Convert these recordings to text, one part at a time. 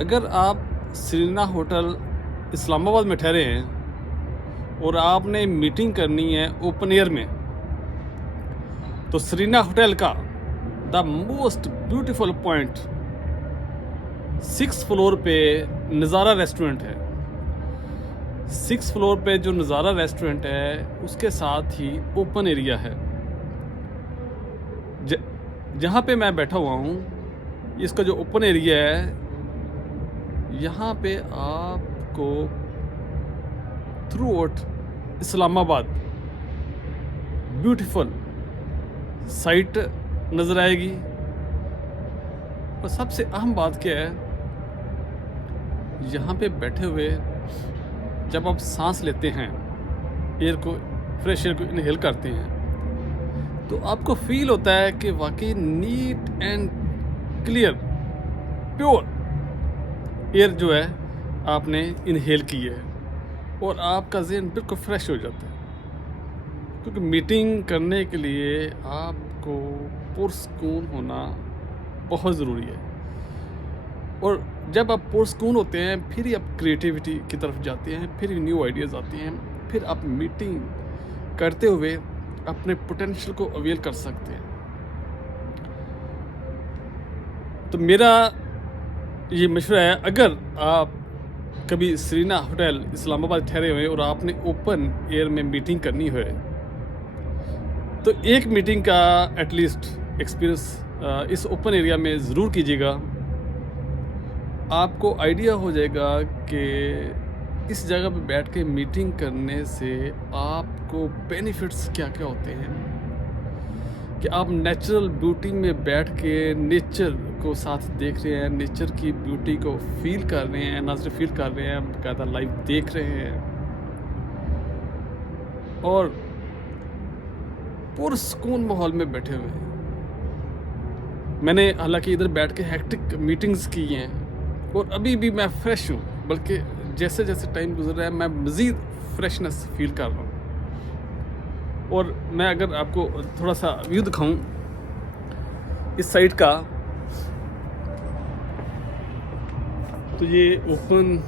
अगर आप Serena hotel Islamabad में ठहरे हैं और आपने मीटिंग करनी है ओपन एयर में, तो सरीना होटल का the most beautiful point 6th floor पे नज़ारा रेस्टोरेंट है। 6th फ्लोर पे जो नज़ारा रेस्टोरेंट है उसके साथ ही ओपन एरिया है। जहाँ पे मैं बैठा हुआ हूँ, इसका जो ओपन एरिया है, यहाँ पे आपको through out Islamabad beautiful sight नज़र आएगी। और सबसे अहम बात क्या है, यहाँ पे बैठे हुए जब आप सांस लेते हैं, एयर को, फ्रेश एयर को इनहेल करते हैं, तो आपको फील होता है कि वाकई neat and clear pure air जो है आपने इनहेल की है और आपका ज़हन बिल्कुल फ्रेश हो जाता है। क्योंकि मीटिंग करने के लिए आपको पुरसकून होना बहुत ज़रूरी है, और जब आप पुरसकून होते हैं फिर ही आप क्रिएटिविटी की तरफ जाते हैं, फिर ही न्यू आइडियाज़ आते हैं, फिर आप मीटिंग करते हुए अपने पोटेंशियल को अवेल कर सकते हैं। तो मेरा ये मशवरा है, अगर आप कभी सरीना होटल इस्लामाबाद ठहरे हुए और आपने ओपन एयर में मीटिंग करनी हो, तो एक मीटिंग का एटलीस्ट एक्सपीरियंस इस ओपन एरिया में ज़रूर कीजिएगा। आपको आइडिया हो जाएगा कि इस जगह पे बैठ के मीटिंग करने से आपको बेनिफिट्स क्या क्या होते हैं, कि आप नेचुरल ब्यूटी में बैठ के नेचर को साथ देख रहे हैं, नेचर की ब्यूटी को फील कर रहे हैं, ना सिर्फ फील कर रहे हैं, बाकायदा लाइव देख रहे हैं, और पुरसकून माहौल में बैठे हुए हैं। मैंने हालांकि इधर बैठ के हेक्टिक मीटिंग्स की हैं और अभी भी मैं फ्रेश हूँ, बल्कि जैसे जैसे टाइम गुजर रहा है मैं मज़ीद फ्रेशनेस फील कर रहा हूँ। और मैं अगर आपको थोड़ा सा व्यू दिखाऊं इस साइड का, तो ये ओपन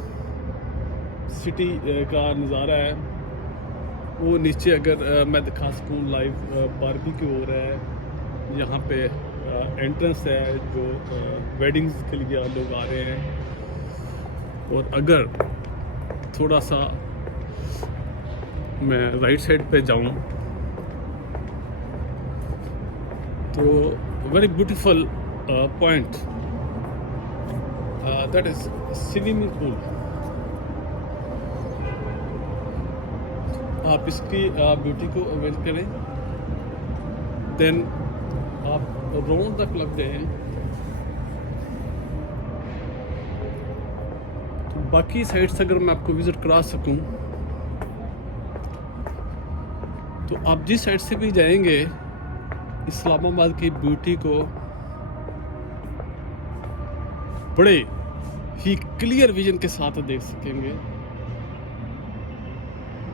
सिटी का नज़ारा है। वो नीचे अगर मैं दिखा सकूँ लाइव बारबेक्यू हो रहा है, यहाँ पे एंट्रेंस है जो वेडिंग्स के लिए लोग आ रहे हैं। और अगर थोड़ा सा मैं राइट साइड पे जाऊँ तो very beautiful point, that is swimming pool. आप इसकी ब्यूटी को अवेल करें, देन आप राउंड द क्लब दें। तो बाकी साइड्स अगर मैं आपको विजिट करा सकूं, तो आप जिस साइड से भी जाएंगे इस्लामाबाद की ब्यूटी को बड़े ही क्लियर विजन के साथ देख सकेंगे।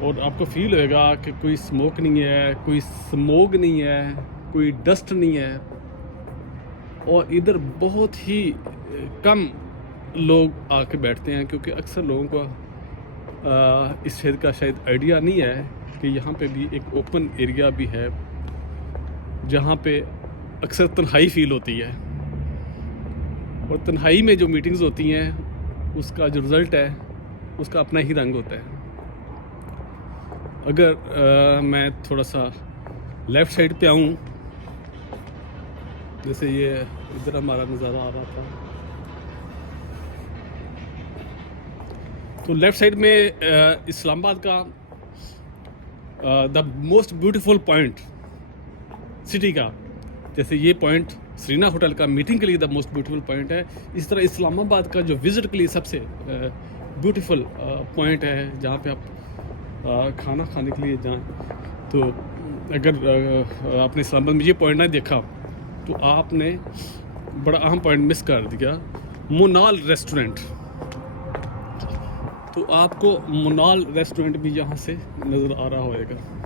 और आपको फील होएगा कि कोई स्मोक नहीं है, कोई स्मोग नहीं है, कोई डस्ट नहीं है, और इधर बहुत ही कम लोग आके बैठते हैं, क्योंकि अक्सर लोगों को इस शहर का शायद आइडिया नहीं है कि यहाँ पे भी एक ओपन एरिया भी है जहाँ पे अक्सर तन्हाई फील होती है। और तन्हाई में जो मीटिंग्स होती हैं उसका जो रिज़ल्ट है उसका अपना ही रंग होता है। अगर मैं थोड़ा सा लेफ़्ट साइड पे आऊँ, जैसे ये इधर हमारा नज़ारा आ रहा था, तो लेफ़्ट साइड में इस्लामाबाद का the most beautiful point city का, जैसे ये पॉइंट सरीना होटल का मीटिंग के लिए द मोस्ट ब्यूटीफुल पॉइंट है, इस तरह इस्लामाबाद का जो विज़िट के लिए सबसे ब्यूटीफुल पॉइंट है, जहाँ पे आप खाना खाने के लिए जाएं। तो अगर आपने इस्लामाबाद में ये पॉइंट नहीं देखा तो आपने बड़ा अहम पॉइंट मिस कर दिया, मुनाल रेस्टोरेंट। तो आपको मुनाल रेस्टोरेंट भी यहाँ से नज़र आ रहा होगा।